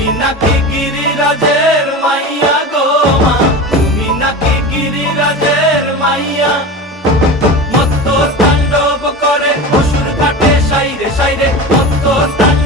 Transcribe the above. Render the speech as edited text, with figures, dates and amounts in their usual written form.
তুমি নাকি গিরিরাজের মাইয়া গো মা, তুমি নাকি গিরিরাজের মাইয়া। মত্ত তাণ্ডব করে অসুর কাটে সাইরে সাইরে, মত্ত তাণ্ডব